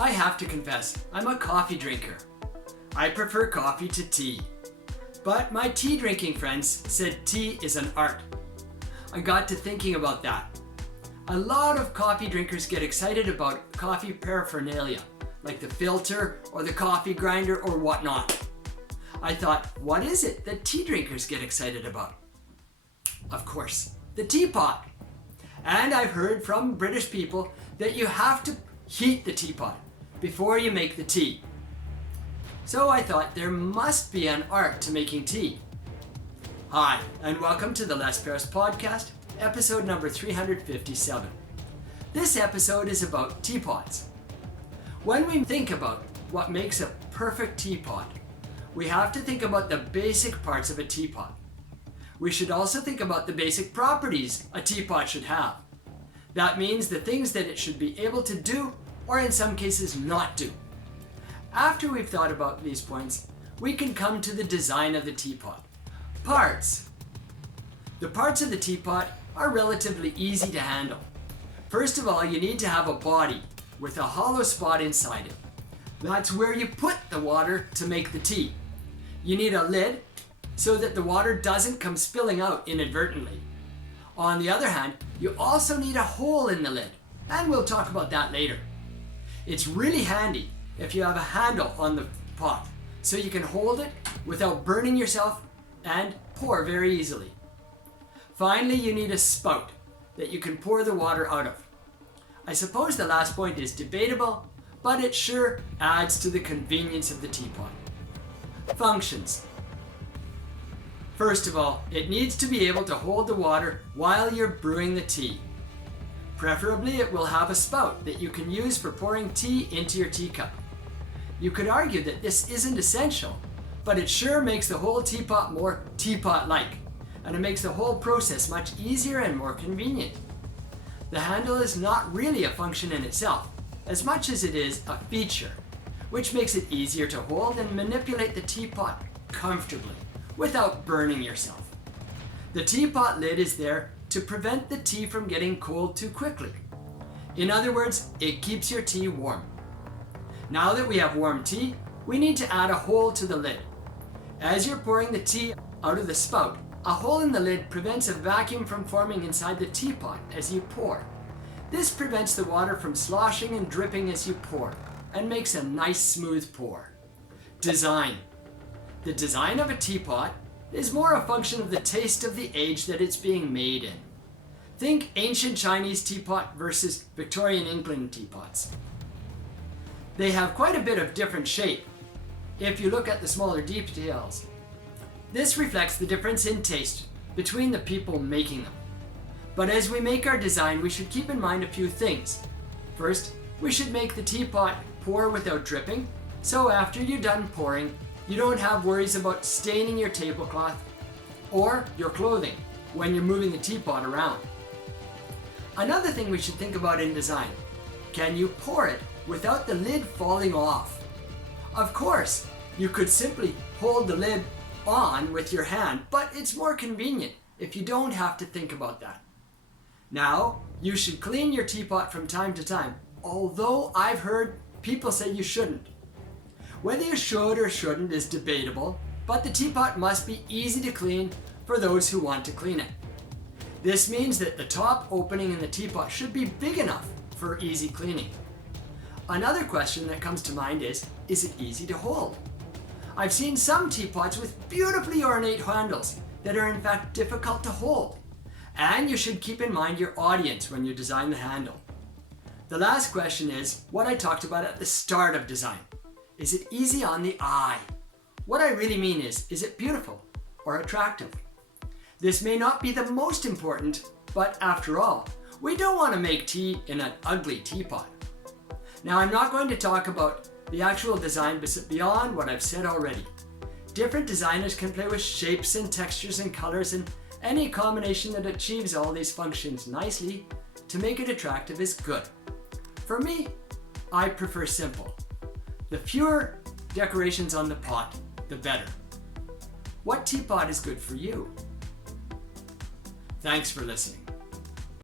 I have to confess, I'm a coffee drinker. I prefer coffee to tea. But my tea drinking friends said tea is an art. I got to thinking about that. A lot of coffee drinkers get excited about coffee paraphernalia, like the filter or the coffee grinder or whatnot. I thought, what is it that tea drinkers get excited about? Of course, the teapot. And I've heard from British people that you have to heat the teapot before you make the tea. So I thought there must be an art to making tea. Hi, and welcome to the Les Perras Podcast, episode number 357. This episode is about teapots. When we think about what makes a perfect teapot, we have to think about the basic parts of a teapot. We should also think about the basic properties a teapot should have. That means the things that it should be able to do, or in some cases not do. After we've thought about these points, we can come to the design of the teapot. Parts. The parts of the teapot are relatively easy to handle. First of all, you need to have a body with a hollow spot inside it. That's where you put the water to make the tea. You need a lid so that the water doesn't come spilling out inadvertently. On the other hand, you also need a hole in the lid, and we'll talk about that later. It's really handy if you have a handle on the pot, so you can hold it without burning yourself and pour very easily. Finally, you need a spout that you can pour the water out of. I suppose the last point is debatable, but it sure adds to the convenience of the teapot. Functions. First of all, it needs to be able to hold the water while you're brewing the tea. Preferably, it will have a spout that you can use for pouring tea into your teacup. You could argue that this isn't essential, but it sure makes the whole teapot more teapot-like, and it makes the whole process much easier and more convenient. The handle is not really a function in itself, as much as it is a feature, which makes it easier to hold and manipulate the teapot comfortably without burning yourself. The teapot lid is there to prevent the tea from getting cold too quickly. In other words, it keeps your tea warm. Now that we have warm tea, we need to add a hole to the lid. As you're pouring the tea out of the spout, a hole in the lid prevents a vacuum from forming inside the teapot as you pour. This prevents the water from sloshing and dripping as you pour, and makes a nice smooth pour. Design. The design of a teapot is more a function of the taste of the age that it's being made in. Think ancient Chinese teapot versus Victorian England teapots. They have quite a bit of different shape if you look at the smaller details. This reflects the difference in taste between the people making them. But as we make our design, we should keep in mind a few things. First, we should make the teapot pour without dripping, so after you're done pouring, you don't have worries about staining your tablecloth or your clothing when you're moving the teapot around. Another thing we should think about in design, can you pour it without the lid falling off? Of course, you could simply hold the lid on with your hand, but it's more convenient if you don't have to think about that. Now, you should clean your teapot from time to time, although I've heard people say you shouldn't. Whether you should or shouldn't is debatable, but the teapot must be easy to clean for those who want to clean it. This means that the top opening in the teapot should be big enough for easy cleaning. Another question that comes to mind is it easy to hold? I've seen some teapots with beautifully ornate handles that are in fact difficult to hold. And you should keep in mind your audience when you design the handle. The last question is what I talked about at the start of design. Is it easy on the eye? What I really mean is it beautiful or attractive? This may not be the most important, but after all, we don't want to make tea in an ugly teapot. Now, I'm not going to talk about the actual design beyond what I've said already. Different designers can play with shapes and textures and colors, and any combination that achieves all these functions nicely to make it attractive is good. For me, I prefer simple. The fewer decorations on the pot, the better. What teapot is good for you? Thanks for listening.